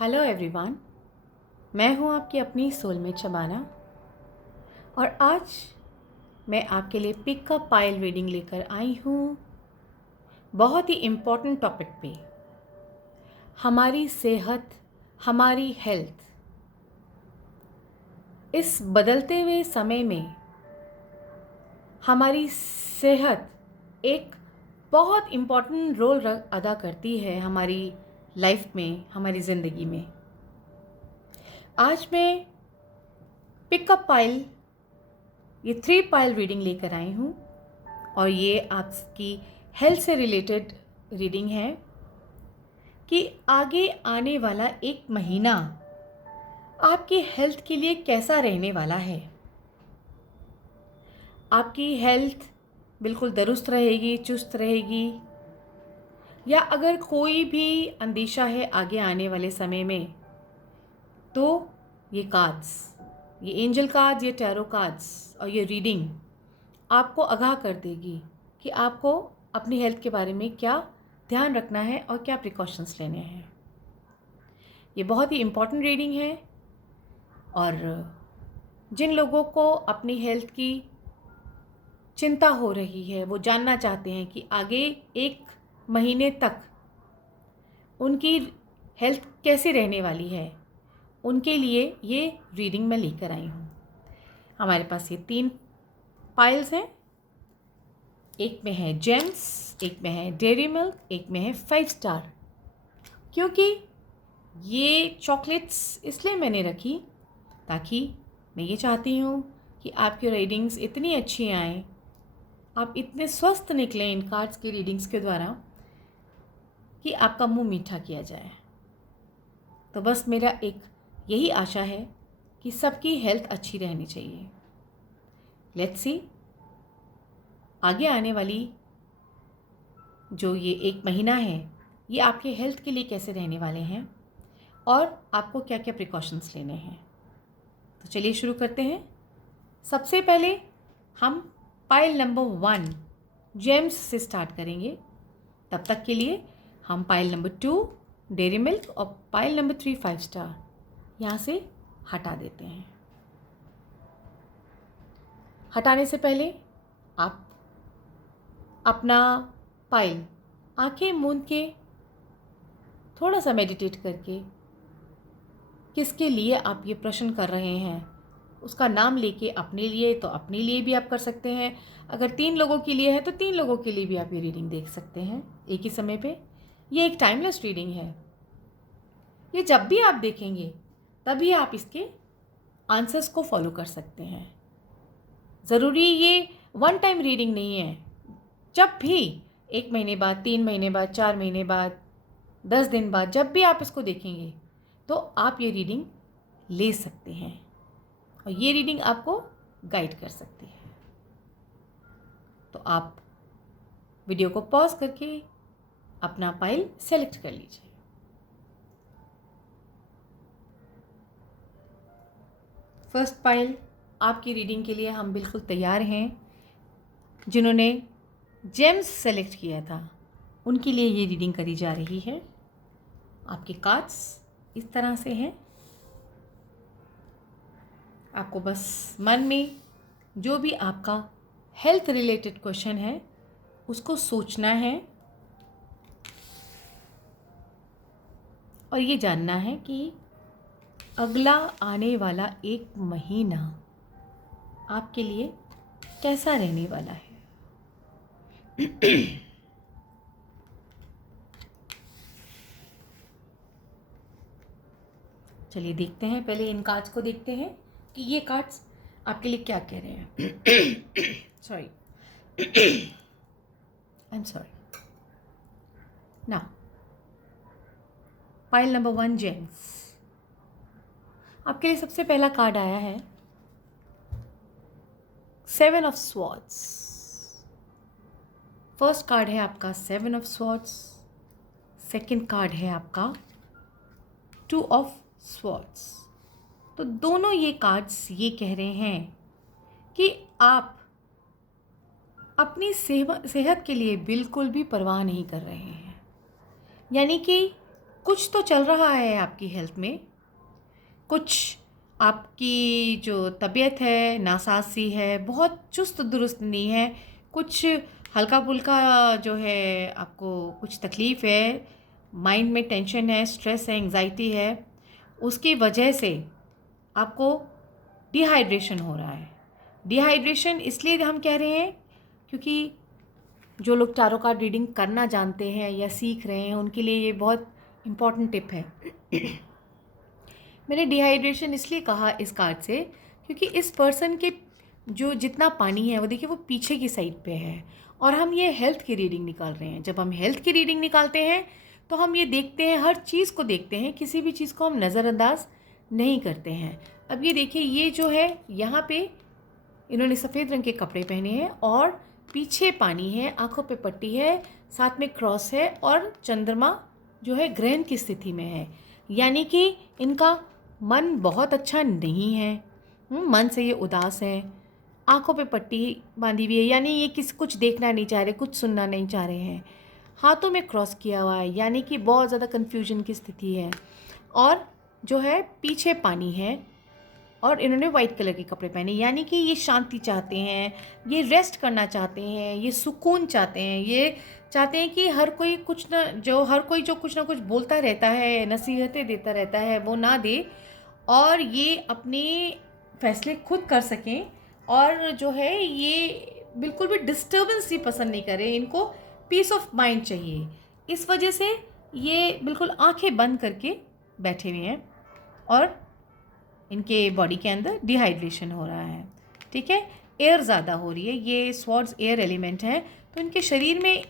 Hello everyone, मैं हूं आपकी अपनी सोलमेट शबाना और आज मैं आपके लिए पिक अप पाइल रीडिंग लेकर आई हूं। बहुत ही इम्पोर्टेंट टॉपिक पे, हमारी सेहत, हमारी हेल्थ। इस बदलते हुए समय में हमारी सेहत एक बहुत इम्पोर्टेंट रोल अदा करती है हमारी लाइफ में, हमारी ज़िंदगी में। आज मैं पिकअप पाइल, ये 3 पाइल रीडिंग लेकर आई हूँ और ये आपकी हेल्थ से रिलेटेड रीडिंग है कि आगे आने वाला एक महीना आपकी हेल्थ के लिए कैसा रहने वाला है। आपकी हेल्थ बिल्कुल दुरुस्त रहेगी, चुस्त रहेगी, या अगर कोई भी अंदेशा है आगे आने वाले समय में, तो ये कार्ड्स, ये एंजल कार्ड्स, ये टैरो कार्ड्स और ये रीडिंग आपको आगाह कर देगी कि आपको अपनी हेल्थ के बारे में क्या ध्यान रखना है और क्या प्रिकॉशंस लेने हैं। ये बहुत ही इम्पॉर्टेंट रीडिंग है और जिन लोगों को अपनी हेल्थ की चिंता हो रही है, वो जानना चाहते हैं कि आगे एक महीने तक उनकी हेल्थ कैसी रहने वाली है, उनके लिए ये रीडिंग मैं लेकर आई हूँ। हमारे पास ये 3 पाइल्स हैं। एक में है जेम्स, एक में है डेयरी मिल्क, एक में है 5 स्टार। क्योंकि ये चॉकलेट्स इसलिए मैंने रखी ताकि मैं ये चाहती हूँ कि आपकी रीडिंग्स इतनी अच्छी आएँ, आप इतने स्वस्थ निकलें इन कार्ड्स की रीडिंग्स के द्वारा कि आपका मुंह मीठा किया जाए। तो बस मेरा एक यही आशा है कि सबकी हेल्थ अच्छी रहनी चाहिए। लेट्स सी आगे आने वाली जो ये एक महीना है, ये आपके हेल्थ के लिए कैसे रहने वाले हैं और आपको क्या क्या प्रिकॉशंस लेने हैं। तो चलिए शुरू करते हैं। सबसे पहले हम पाइल नंबर 1 जेम्स से स्टार्ट करेंगे। तब तक के लिए हम पाइल नंबर 2 डेयरी मिल्क और पाइल नंबर 3 5 स्टार यहाँ से हटा देते हैं। हटाने से पहले आप अपना पाइल आंखें मूंद के थोड़ा सा मेडिटेट करके किसके लिए आप ये प्रश्न कर रहे हैं उसका नाम लेके, अपने लिए तो अपने लिए भी आप कर सकते हैं। अगर 3 लोगों के लिए है तो 3 लोगों के लिए भी आप ये रीडिंग देख सकते हैं एक ही समय पे। ये एक टाइमलेस रीडिंग है। ये जब भी आप देखेंगे तभी आप इसके आंसर्स को फॉलो कर सकते हैं। ज़रूरी ये वन टाइम रीडिंग नहीं है। जब भी 1 महीने बाद, 3 महीने बाद, 4 महीने बाद, 10 दिन बाद, जब भी आप इसको देखेंगे तो आप ये रीडिंग ले सकते हैं और ये रीडिंग आपको गाइड कर सकती है। तो आप वीडियो को पॉज करके अपना पाइल सेलेक्ट कर लीजिए। फर्स्ट पाइल आपकी रीडिंग के लिए हम बिल्कुल तैयार हैं। जिन्होंने जेम्स सेलेक्ट किया था उनके लिए ये रीडिंग करी जा रही है। आपके कार्ड्स इस तरह से हैं। आपको बस मन में जो भी आपका हेल्थ रिलेटेड क्वेश्चन है उसको सोचना है और ये जानना है कि अगला आने वाला एक महीना आपके लिए कैसा रहने वाला है। चलिए देखते हैं। पहले इन कार्ड्स को देखते हैं कि ये कार्ड्स आपके लिए क्या कह रहे हैं। Sorry, I am sorry. Now pile number 1 James. आपके लिए सबसे पहला कार्ड आया है 7 ऑफ स्वॉर्ड्स। फर्स्ट कार्ड है आपका 7 ऑफ स्वॉर्ड्स। सेकंड कार्ड है आपका 2 ऑफ स्वॉर्ड्स। तो दोनों ये कार्ड्स ये कह रहे हैं कि आप अपनी सेहत के लिए बिल्कुल भी परवाह नहीं कर रहे हैं। यानी कि कुछ तो चल रहा है आपकी हेल्थ में, कुछ आपकी जो तबीयत है नासाज सी है, बहुत चुस्त दुरुस्त नहीं है, कुछ हल्का फुल्का जो है आपको कुछ तकलीफ़ है, माइंड में टेंशन है, स्ट्रेस है, एंग्जाइटी है, उसकी वजह से आपको डिहाइड्रेशन हो रहा है। डिहाइड्रेशन इसलिए हम कह रहे हैं क्योंकि जो लोग टैरो कार्ड रीडिंग करना जानते हैं या सीख रहे हैं उनके लिए ये बहुत इम्पॉर्टेंट टिप है। मैंने डिहाइड्रेशन इसलिए कहा इस कार्ड से क्योंकि इस पर्सन के जो जितना पानी है वो देखिए वो पीछे की साइड पे है, और हम ये हेल्थ की रीडिंग निकाल रहे हैं। जब हम हेल्थ की रीडिंग निकालते हैं तो हम ये देखते हैं, हर चीज़ को देखते हैं, किसी भी चीज़ को हम नज़रअंदाज नहीं करते हैं। अब ये देखिए, ये जो है यहाँ पे इन्होंने सफ़ेद रंग के कपड़े पहने हैं और पीछे पानी है, आंखों पे पट्टी है, साथ में क्रॉस है और चंद्रमा जो है ग्रहण की स्थिति में है, यानी कि इनका मन बहुत अच्छा नहीं है। मन से ये उदास है, आंखों पे पट्टी बांधी हुई है, यानी ये कुछ देखना नहीं चाह रहे, कुछ सुनना नहीं चाह रहे हैं। हाथों में क्रॉस किया हुआ है, यानी कि बहुत ज़्यादा कन्फ्यूजन की स्थिति है, और जो है पीछे पानी है, और इन्होंने वाइट कलर के कपड़े पहने, यानी कि ये शांति चाहते हैं, ये रेस्ट करना चाहते हैं, ये सुकून चाहते हैं, ये चाहते हैं कि हर कोई जो कुछ ना कुछ बोलता रहता है, नसीहतें देता रहता है, वो ना दे, और ये अपने फैसले खुद कर सकें, और जो है ये बिल्कुल भी डिस्टर्बेंस ही पसंद नहीं करें, इनको पीस ऑफ माइंड चाहिए। इस वजह से ये बिल्कुल आंखें बंद करके बैठे हुए हैं, और इनके बॉडी के अंदर डिहाइड्रेशन हो रहा है। ठीक है, एयर ज़्यादा हो रही है, ये स्वॉर्ड्स एयर एलिमेंट है, तो इनके शरीर में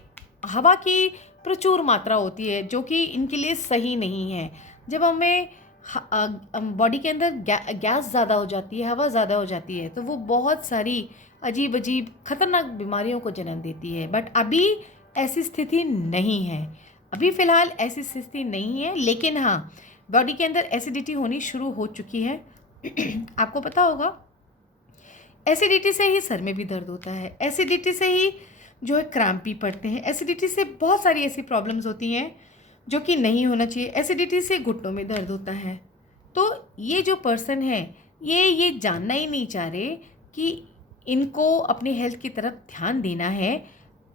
हवा की प्रचुर मात्रा होती है जो कि इनके लिए सही नहीं है। जब हमें बॉडी के अंदर गैस ज़्यादा हो जाती है, हवा ज़्यादा हो जाती है, तो वो बहुत सारी अजीब अजीब खतरनाक बीमारियों को जन्म देती है। बट अभी ऐसी स्थिति नहीं है, अभी फ़िलहाल ऐसी स्थिति नहीं है, लेकिन हाँ, बॉडी के अंदर एसिडिटी होनी शुरू हो चुकी है। आपको पता होगा, एसिडिटी से ही सर में भी दर्द होता है, एसिडिटी से ही जो है क्रैम्प भी पड़ते हैं, एसिडिटी से बहुत सारी ऐसी प्रॉब्लम्स होती हैं जो कि नहीं होना चाहिए, एसिडिटी से घुटनों में दर्द होता है। तो ये जो पर्सन है ये जानना ही नहीं चाह रहे कि इनको अपनी हेल्थ की तरफ ध्यान देना है,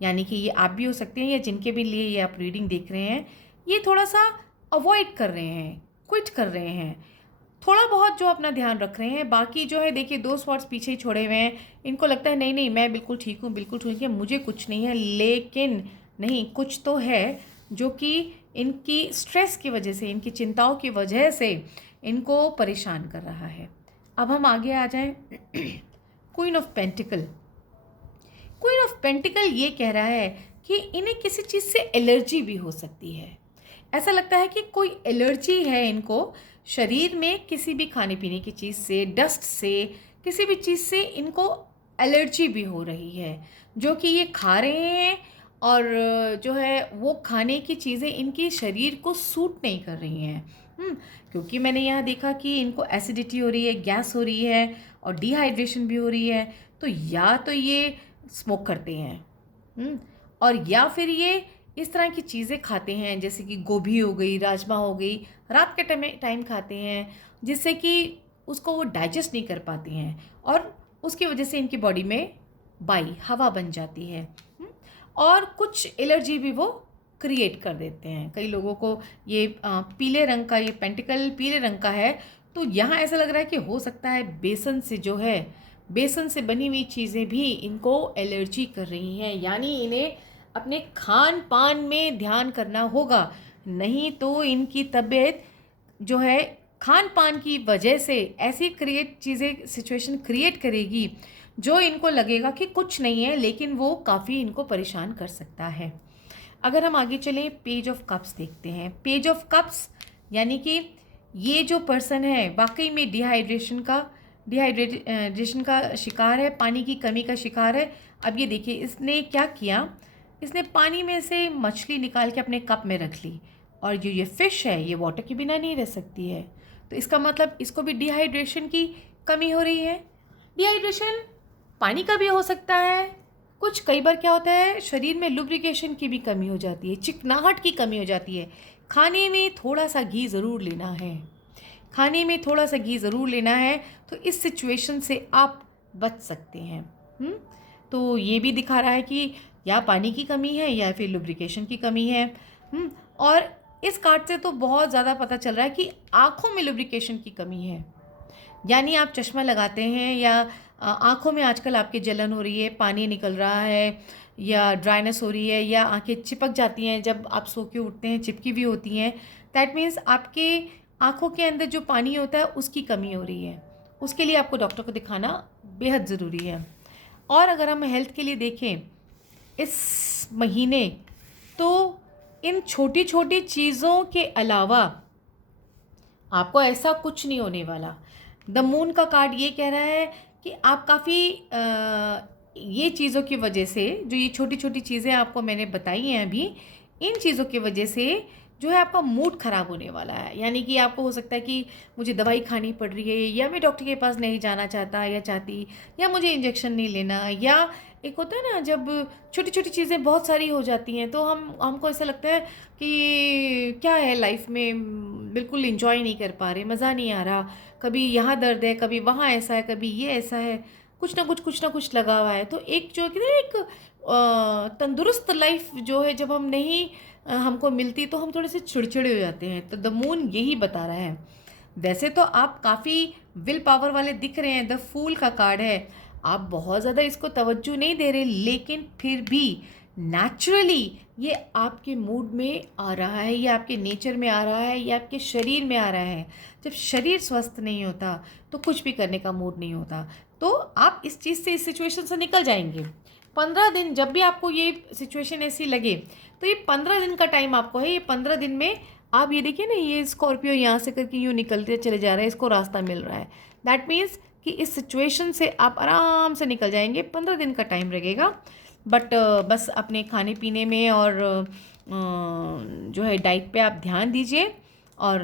यानी कि ये आप भी हो सकते हैं या जिनके भी लिए ये आप रीडिंग देख रहे हैं, ये थोड़ा सा अवॉइड कर रहे हैं, क्विट कर रहे हैं, थोड़ा बहुत जो अपना ध्यान रख रहे हैं। बाकी जो है देखिए, 2 स्वॉर्ड्स पीछे ही छोड़े हुए हैं, इनको लगता है नहीं नहीं मैं बिल्कुल ठीक हूँ, बिल्कुल ठीक है, मुझे कुछ नहीं है, लेकिन नहीं, कुछ तो है जो कि इनकी स्ट्रेस की वजह से, इनकी चिंताओं की वजह से इनको परेशान कर रहा है। अब हम आगे आ जाएं। Queen of pentacle. Queen of pentacle ये कह रहा है कि इन्हें किसी चीज़ से एलर्जी भी हो सकती है। ऐसा लगता है कि कोई एलर्जी है इनको शरीर में, किसी भी खाने पीने की चीज़ से, डस्ट से, किसी भी चीज़ से इनको एलर्जी भी हो रही है, जो कि ये खा रहे हैं, और जो है वो खाने की चीज़ें इनके शरीर को सूट नहीं कर रही हैं। क्योंकि मैंने यहाँ देखा कि इनको एसिडिटी हो रही है, गैस हो रही है, और डिहाइड्रेशन भी हो रही है, तो या तो ये स्मोक करते हैं, और या फिर ये इस तरह की चीज़ें खाते हैं, जैसे कि गोभी हो गई, राजमा हो गई, रात के टाइम खाते हैं, जिससे कि उसको वो डाइजेस्ट नहीं कर पाती हैं, और उसकी वजह से इनकी बॉडी में बाई हवा बन जाती है, और कुछ एलर्जी भी वो क्रिएट कर देते हैं। कई लोगों को ये पीले रंग का, ये पेंटिकल पीले रंग का है, तो यहाँ ऐसा लग रहा है कि हो सकता है बेसन से, जो है बेसन से बनी हुई चीज़ें भी इनको एलर्जी कर रही हैं, यानी इन्हें अपने खान पान में ध्यान करना होगा, नहीं तो इनकी तबीयत जो है खान पान की वजह से ऐसी सिचुएशन क्रिएट करेगी जो इनको लगेगा कि कुछ नहीं है, लेकिन वो काफ़ी इनको परेशान कर सकता है। अगर हम आगे चलें, पेज ऑफ कप्स देखते हैं। पेज ऑफ कप्स यानी कि ये जो पर्सन है वाकई में डिहाइड्रेशन का शिकार है, पानी की कमी का शिकार है। अब ये देखिए, इसने क्या किया, इसने पानी में से मछली निकाल के अपने कप में रख ली, और जो ये फ़िश है ये वाटर के बिना नहीं रह सकती है, तो इसका मतलब इसको भी डिहाइड्रेशन की कमी हो रही है। डिहाइड्रेशन पानी का भी हो सकता है, कई बार क्या होता है, शरीर में लुब्रिकेशन की भी कमी हो जाती है, चिकनाहट की कमी हो जाती है, खाने में थोड़ा सा घी ज़रूर लेना है, खाने में थोड़ा सा घी ज़रूर लेना है, तो इस सिचुएशन से आप बच सकते हैं। तो ये भी दिखा रहा है कि या पानी की कमी है या फिर लुब्रिकेशन की कमी है। और इस कार्ड से तो बहुत ज़्यादा पता चल रहा है कि आँखों में लुब्रिकेशन की कमी है। यानी आप चश्मा लगाते हैं या आँखों में आजकल आपकी जलन हो रही है, पानी निकल रहा है या ड्राइनेस हो रही है या आँखें चिपक जाती हैं, जब आप सो के उठते हैं चिपकी भी होती हैं, दैट मीन्स आपके आँखों के अंदर जो पानी होता है उसकी कमी हो रही है। उसके लिए आपको डॉक्टर को दिखाना बेहद ज़रूरी है। और अगर हम हेल्थ के लिए देखें इस महीने, तो इन छोटी छोटी चीज़ों के अलावा आपको ऐसा कुछ नहीं होने वाला। द मून का कार्ड ये कह रहा है कि आप काफ़ी ये चीज़ों की वजह से, जो ये छोटी छोटी चीज़ें आपको मैंने बताई हैं अभी, इन चीज़ों की वजह से जो है आपका मूड ख़राब होने वाला है। यानी कि आपको हो सकता है कि मुझे दवाई खानी पड़ रही है, या मैं डॉक्टर के पास नहीं जाना चाहता या चाहती, या मुझे इंजेक्शन नहीं लेना, या एक होता है ना जब छोटी छोटी चीज़ें बहुत सारी हो जाती हैं तो हमको ऐसा लगता है कि क्या है लाइफ में, बिल्कुल इंजॉय नहीं कर पा रहे, मज़ा नहीं आ रहा, कभी यहाँ दर्द है, कभी वहाँ ऐसा है, कभी ये ऐसा है, कुछ ना कुछ लगा हुआ है। तो एक जो कहते हैं एक तंदुरुस्त लाइफ जो है जब हम नहीं हमको मिलती, तो हम थोड़े से चिड़चिड़े हो जाते हैं। तो द मून यही बता रहा है। वैसे तो आप काफ़ी विल पावर वाले दिख रहे हैं, द फूल का कार्ड है, आप बहुत ज़्यादा इसको तवज्जो नहीं दे रहे, लेकिन फिर भी नेचुरली ये आपके मूड में आ रहा है, ये आपके नेचर में आ रहा है, ये आपके शरीर में आ रहा है। जब शरीर स्वस्थ नहीं होता तो कुछ भी करने का मूड नहीं होता। तो आप इस चीज़ से, इस सिचुएशन से निकल जाएंगे। 15 दिन, जब भी आपको ये सिचुएशन ऐसी लगे, तो ये 15 दिन का टाइम आपको है। ये 15 दिन में आप ये देखिए ना, ये स्कॉर्पियो यहाँ से करके यूँ निकलते चले जा रहा है, इसको रास्ता मिल रहा है। दैट मीन्स कि इस सिचुएशन से आप आराम से निकल जाएंगे। 15 दिन का टाइम लगेगा, बट बस अपने खाने पीने में और जो है डाइट पे आप ध्यान दीजिए। और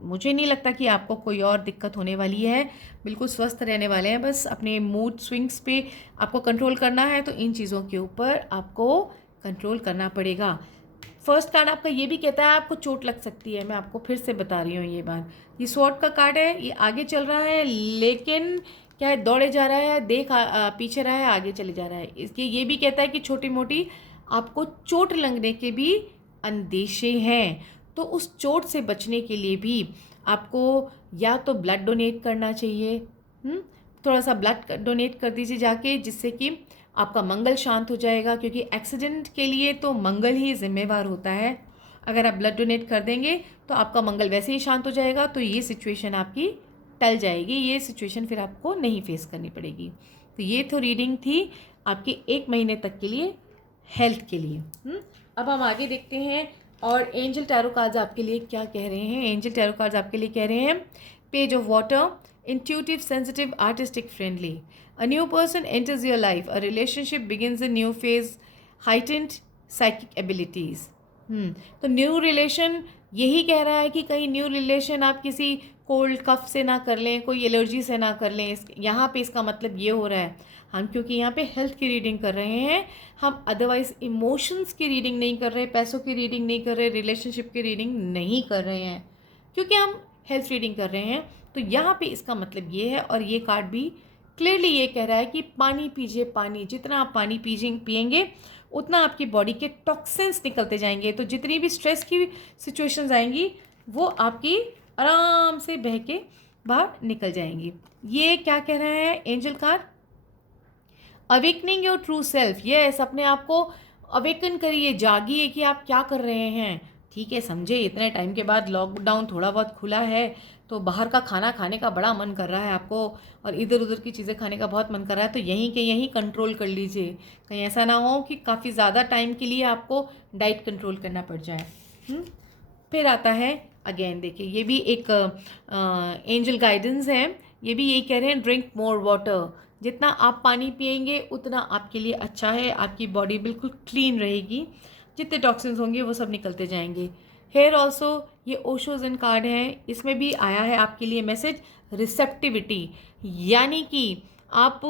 मुझे नहीं लगता कि आपको कोई और दिक्कत होने वाली है, बिल्कुल स्वस्थ रहने वाले हैं। बस अपने मूड स्विंग्स पे आपको कंट्रोल करना है, तो इन चीज़ों के ऊपर आपको कंट्रोल करना पड़ेगा। फर्स्ट कार्ड आपका ये भी कहता है आपको चोट लग सकती है, मैं आपको फिर से बता रही हूँ ये बात। ये स्वॉर्ड का कार्ड है, ये आगे चल रहा है, लेकिन क्या है, दौड़े जा रहा है, पीछे रहा है, आगे चले जा रहा है। इसके ये भी कहता है कि छोटी मोटी आपको चोट लगने के भी अंदेशे हैं। तो उस चोट से बचने के लिए भी आपको या तो ब्लड डोनेट करना चाहिए, थोड़ा सा ब्लड डोनेट कर दीजिए जाके, जिससे कि आपका मंगल शांत हो जाएगा। क्योंकि एक्सीडेंट के लिए तो मंगल ही जिम्मेवार होता है। अगर आप ब्लड डोनेट कर देंगे तो आपका मंगल वैसे ही शांत हो जाएगा, तो ये सिचुएशन आपकी टल जाएगी, ये सिचुएशन फिर आपको नहीं फेस करनी पड़ेगी। तो ये तो रीडिंग थी आपके 1 महीने तक के लिए, हेल्थ के लिए। अब हम आगे देखते हैं और एंजल टैरो कार्ड्स आपके लिए क्या कह रहे हैं। एंजल टैरो कार्ड्स आपके लिए कह रहे हैं, page of water, intuitive, sensitive, artistic, friendly. A new person enters your life. A relationship begins a new phase. Heightened psychic abilities. तो न्यू रिलेशन यही कह रहा है कि कहीं न्यू रिलेशन आप किसी कोल्ड कफ से ना कर लें, कोई एलर्जी से ना कर लें। यहाँ पे इसका मतलब ये हो रहा है, हम क्योंकि यहाँ पे हेल्थ की रीडिंग कर रहे हैं, हम अदरवाइज इमोशंस की रीडिंग नहीं कर रहे, पैसों की रीडिंग नहीं कर रहे, रिलेशनशिप की रीडिंग नहीं कर रहे हैं, क्योंकि हम हेल्थ रीडिंग कर रहे हैं। तो यहाँ पे इसका मतलब ये है। और ये कार्ड भी क्लियरली ये कह रहा है कि पानी पीजिए, पानी, जितना आप पानी पिएंगे उतना आपकी बॉडी के टॉक्सिन्स निकलते जाएंगे। तो जितनी भी स्ट्रेस की सिचुएशंस आएंगी वो आपकी आराम से बह के बाहर निकल जाएंगी। ये क्या कह रहा है angel card, awakening your true self. Yes, अपने आप को अवेकन करिए, जागिए कि आप क्या कर रहे हैं। ठीक है, समझे, इतने टाइम के बाद लॉकडाउन थोड़ा बहुत खुला है, तो बाहर का खाना खाने का बड़ा मन कर रहा है आपको, और इधर उधर की चीज़ें खाने का बहुत मन कर रहा है, तो यहीं के यहीं कंट्रोल कर लीजिए। कहीं ऐसा ना हो कि काफ़ी ज़्यादा टाइम के लिए आपको डाइट कंट्रोल करना पड़ जाए। फिर आता है अगेन, देखिए ये भी एक एंजल गाइडेंस है। ये भी यही कह रहे हैं, ड्रिंक मोर वाटर। जितना आप पानी पिएंगे उतना आपके लिए अच्छा है, आपकी बॉडी बिल्कुल क्लीन रहेगी, जितने टॉक्सिन्स होंगे वो सब निकलते जाएंगे। हेयर ऑल्सो, ये ओशोजन कार्ड है, इसमें भी आया है आपके लिए मैसेज, रिसेप्टिविटी। यानी कि आप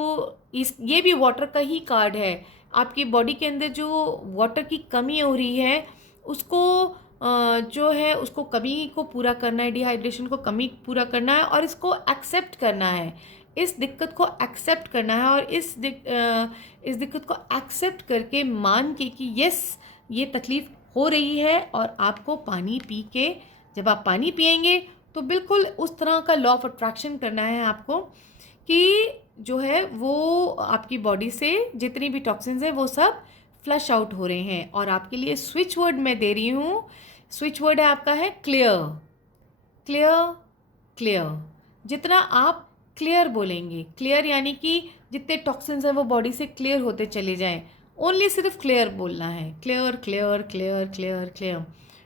ये भी वाटर का ही कार्ड है। आपकी बॉडी के अंदर जो वाटर की कमी हो रही है उसको जो है उसको कमी को पूरा करना है, डिहाइड्रेशन को कमी पूरा करना है और इसको एक्सेप्ट करना है, इस दिक्कत को एक्सेप्ट करना है और इस दिक्कत को एक्सेप्ट करके मान के कि यस ये तकलीफ़ हो रही है और आपको पानी पी के, जब आप पानी पिएंगे तो बिल्कुल उस तरह का लॉ ऑफ अट्रैक्शन करना है आपको कि जो है वो आपकी बॉडी से जितनी भी टॉक्सिन्स हैं वो सब फ्लश आउट हो रहे हैं। और आपके लिए स्विच वर्ड मैं दे रही हूँ, स्विच वर्ड है आपका है क्लियर, क्लियर, क्लियर। जितना आप क्लियर बोलेंगे, क्लियर यानी कि जितने टॉक्सिन्स हैं वो बॉडी से क्लियर होते चले जाएं, ओनली सिर्फ क्लियर बोलना है, clear clear clear clear clear,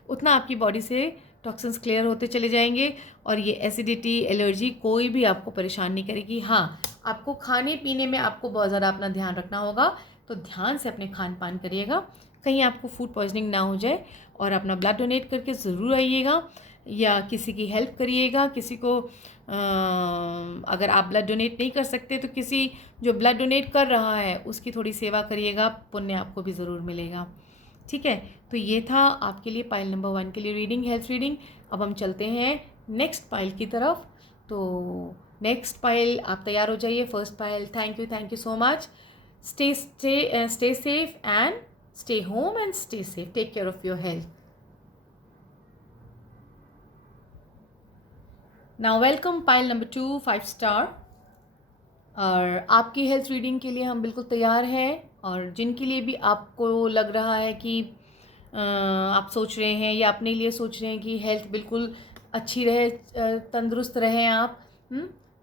उतना आपकी बॉडी से टॉक्सिन्स क्लियर होते चले जाएंगे और ये एसिडिटी, एलर्जी कोई भी आपको परेशान नहीं करेगी। हाँ, आपको खाने पीने में आपको बहुत ज़्यादा अपना ध्यान रखना होगा, तो ध्यान से अपने खान पान करिएगा, कहीं आपको फूड पॉइजनिंग ना हो जाए। और अपना ब्लड डोनेट करके ज़रूर आइएगा या किसी की हेल्प करिएगा। किसी को अगर आप ब्लड डोनेट नहीं कर सकते तो किसी जो ब्लड डोनेट कर रहा है उसकी थोड़ी सेवा करिएगा, पुण्य आपको भी ज़रूर मिलेगा। ठीक है, तो ये था आपके लिए पाइल नंबर 1 के लिए रीडिंग, हेल्थ रीडिंग। अब हम चलते हैं नेक्स्ट पाइल की तरफ। तो नेक्स्ट पाइल आप तैयार हो जाइए। First pile, thank you so much. Stay safe and stay home and stay safe. Take care of your health. Now welcome pile number 2, 5 star. और आपकी हेल्थ रीडिंग के लिए हम बिल्कुल तैयार हैं। और जिनके लिए भी आपको लग रहा है कि आप सोच रहे हैं या अपने लिए सोच रहे हैं कि हेल्थ बिल्कुल अच्छी रहे, तंदुरुस्त रहें आप,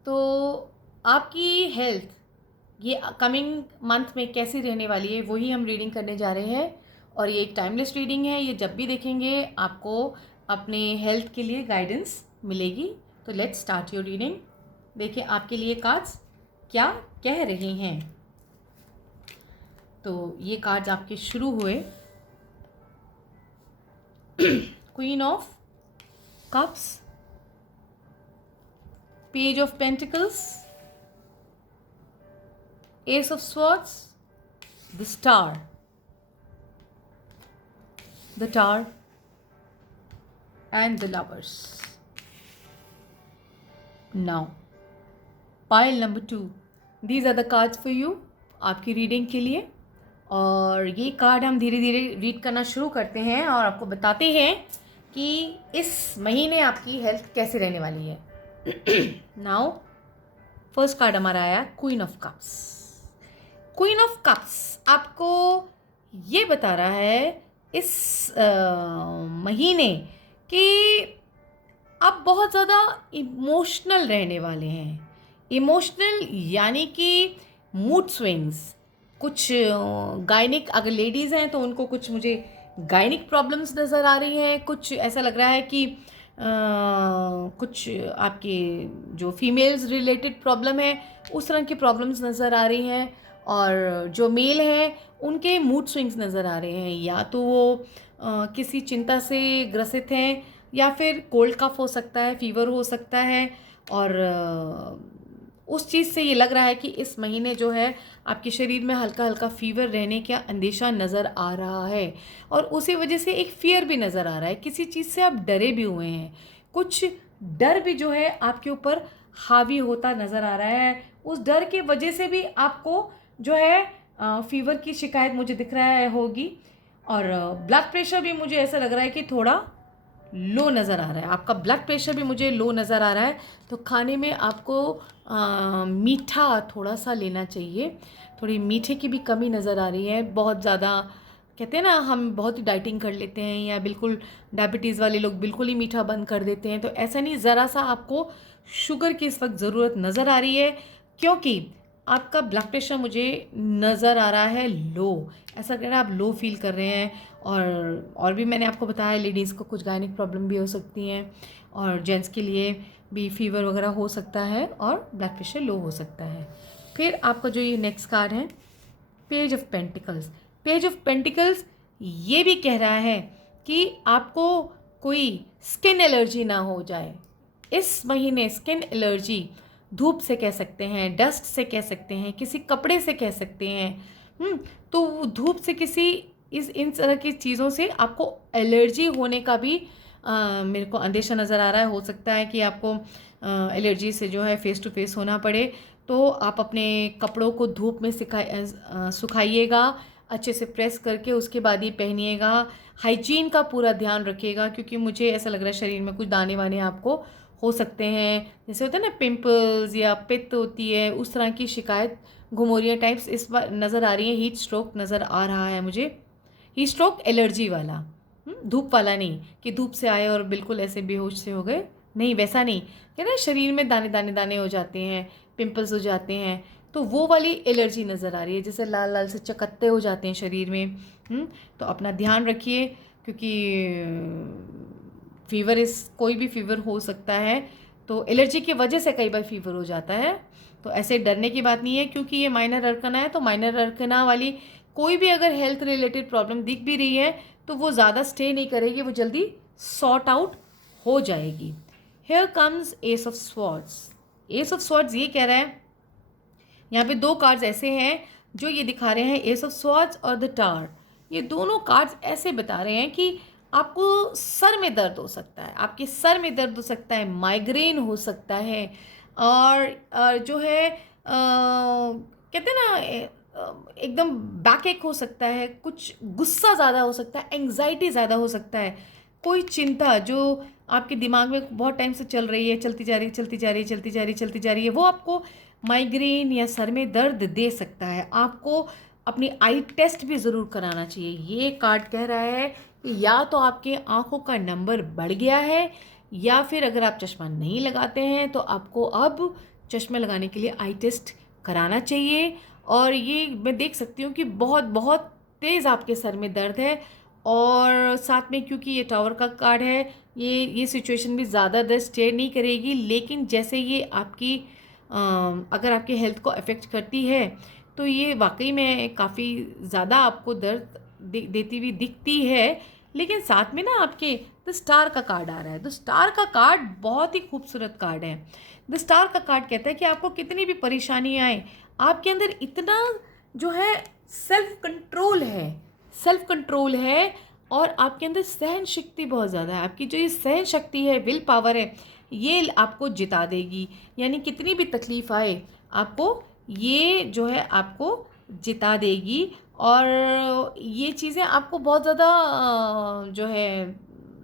तो आपकी हेल्थ ये कमिंग मंथ में कैसी रहने वाली है वही हम रीडिंग करने जा रहे हैं। और ये एक टाइमलेस रीडिंग है, ये जब भी देखेंगे आपको अपने हेल्थ के लिए गाइडेंस मिलेगी। तो लेट्स स्टार्ट योर रीडिंग। देखिए आपके लिए कार्ड्स क्या कह रहे हैं। तो ये कार्ड्स आपके शुरू हुए queen of cups, page of pentacles, Ace of Swords, the Star, the Tower, and the Lovers. Now, pile number 2. These are the cards for you, आपकी रीडिंग के लिए। और ये कार्ड हम धीरे धीरे रीड करना शुरू करते हैं और आपको बताते हैं कि इस महीने आपकी हेल्थ कैसे रहने वाली है। नाउ फर्स्ट कार्ड हमारा आया queen of cups. Queen of cups आपको ये बता रहा है इस महीने कि आप बहुत ज़्यादा इमोशनल रहने वाले हैं। इमोशनल यानी कि मूड स्विंग्स, कुछ गायनिक, अगर लेडीज़ हैं तो उनको कुछ मुझे गायनिक प्रॉब्लम्स नज़र आ रही हैं। कुछ ऐसा लग रहा है कि कुछ आपके जो फीमेल्स रिलेटेड प्रॉब्लम है उस तरह की प्रॉब्लम्स नज़र आ रही हैं। और जो मेल हैं उनके मूड स्विंग्स नज़र आ रहे हैं, या तो वो किसी चिंता से ग्रसित हैं या फिर कोल्ड कफ हो सकता है, फीवर हो सकता है। और उस चीज़ से ये लग रहा है कि इस महीने जो है आपके शरीर में हल्का हल्का फीवर रहने का अंदेशा नज़र आ रहा है। और उसी वजह से एक फ़ियर भी नज़र आ रहा है, किसी चीज़ से आप डरे भी हुए हैं, कुछ डर भी जो है आपके ऊपर हावी होता नज़र आ रहा है। उस डर की वजह से भी आपको जो है फीवर की शिकायत मुझे दिख रहा है होगी। और ब्लड प्रेशर भी मुझे ऐसा लग रहा है कि थोड़ा लो नज़र आ रहा है, आपका ब्लड प्रेशर भी मुझे लो नज़र आ रहा है। तो खाने में आपको मीठा थोड़ा सा लेना चाहिए, थोड़ी मीठे की भी कमी नज़र आ रही है। बहुत ज़्यादा कहते हैं ना, हम बहुत ही डाइटिंग कर लेते हैं या बिल्कुल डायबिटीज़ वाले लोग बिल्कुल ही मीठा बंद कर देते हैं, तो ऐसा नहीं, ज़रा सा आपको शुगर की इस वक्त ज़रूरत नज़र आ रही है, क्योंकि आपका ब्लड प्रेशर मुझे नज़र आ रहा है लो। ऐसा लग रहा है आप लो फील कर रहे हैं। और भी मैंने आपको बताया लेडीज़ को कुछ गायनिक प्रॉब्लम भी हो सकती हैं और जेंट्स के लिए भी फीवर वगैरह हो सकता है और ब्लड प्रेशर लो हो सकता है। फिर आपका जो ये नेक्स्ट कार्ड है page of pentacles. Page of pentacles ये भी कह रहा है कि आपको कोई स्किन एलर्जी ना हो जाए इस महीने। स्किन एलर्जी धूप से कह सकते हैं, डस्ट से कह सकते हैं, किसी कपड़े से कह सकते हैं। तो धूप से किसी इस इन तरह की चीज़ों से आपको एलर्जी होने का भी मेरे को अंदेशा नज़र आ रहा है। हो सकता है कि आपको एलर्जी से जो है फ़ेस टू फ़ेस होना पड़े। तो आप अपने कपड़ों को धूप में सुखाइएगा, अच्छे से प्रेस करके उसके बाद ही पहनिएगा। हाइजीन का पूरा ध्यान रखिएगा, क्योंकि मुझे ऐसा लग रहा है शरीर में कुछ दाने वाने आपको हो सकते हैं। जैसे होता है ना पिंपल्स या पित्त होती है, उस तरह की शिकायत घुमोरिया टाइप्स इस बार नज़र आ रही है। हीट स्ट्रोक नज़र आ रहा है मुझे, हीट स्ट्रोक एलर्जी वाला, धूप वाला नहीं कि धूप से आए और बिल्कुल ऐसे बेहोश से हो गए, नहीं वैसा नहीं। कहते हैं शरीर में दाने दाने दाने हो जाते हैं, पिंपल्स हो जाते हैं, तो वो वाली एलर्जी नज़र आ रही है, जैसे लाल लाल से चकत्ते हो जाते हैं शरीर में। तो अपना ध्यान रखिए, क्योंकि फीवर कोई भी फीवर हो सकता है, तो एलर्जी की वजह से कई बार फीवर हो जाता है। तो ऐसे डरने की बात नहीं है, क्योंकि ये माइनर अरकना है। तो माइनर अरकना वाली कोई भी अगर हेल्थ रिलेटेड प्रॉब्लम दिख भी रही है तो वो ज़्यादा स्टे नहीं करेगी, वो जल्दी सॉर्ट आउट हो जाएगी। Here comes S of swords. S of swords ये कह रहा है, यहाँ पे दो कार्ड्स ऐसे हैं जो ये दिखा रहे हैं, एस ऑफ स्वॉर्ड्स और द टावर। ये दोनों कार्ड्स ऐसे बता रहे हैं कि आपको सर में दर्द हो सकता है, आपके सर में दर्द हो सकता है, माइग्रेन हो सकता है, और जो है कहते हैं ना एकदम बैक एक हो सकता है, कुछ गुस्सा ज़्यादा हो सकता है, एंग्जाइटी ज़्यादा हो सकता है, कोई चिंता जो आपके दिमाग में बहुत टाइम से चल रही है, चलती जा रही है, चलती जा रही है, चलती जा रही है, चलती जा रही है, वो आपको माइग्रेन या सर में दर्द दे सकता है। आपको अपनी आई टेस्ट भी ज़रूर कराना चाहिए। ये कार्ड कह रहा है कि या तो आपके आँखों का नंबर बढ़ गया है, या फिर अगर आप चश्मा नहीं लगाते हैं तो आपको अब चश्मा लगाने के लिए आई टेस्ट कराना चाहिए। और ये मैं देख सकती हूँ कि बहुत बहुत तेज़ आपके सर में दर्द है, और साथ में क्योंकि ये टावर का कार्ड है, ये सिचुएशन भी ज़्यादा देर स्टे नहीं करेगी, लेकिन जैसे ये आपकी अगर आपकी हेल्थ को अफेक्ट करती है तो ये वाकई में काफ़ी ज़्यादा आपको दर्द देती हुई दिखती है। लेकिन साथ में ना आपके द स्टार का कार्ड आ रहा है। द स्टार का कार्ड बहुत ही खूबसूरत कार्ड है। द स्टार का कार्ड कहता है कि आपको कितनी भी परेशानी आए, आपके अंदर इतना जो है सेल्फ कंट्रोल है, सेल्फ कंट्रोल है, और आपके अंदर सहन शक्ति बहुत ज़्यादा है। आपकी जो ये सहन शक्ति है, विल पावर है, ये आपको जिता देगी। यानी कितनी भी तकलीफ़ आए, आपको ये जो है आपको जिता देगी। और ये चीज़ें आपको बहुत ज़्यादा जो है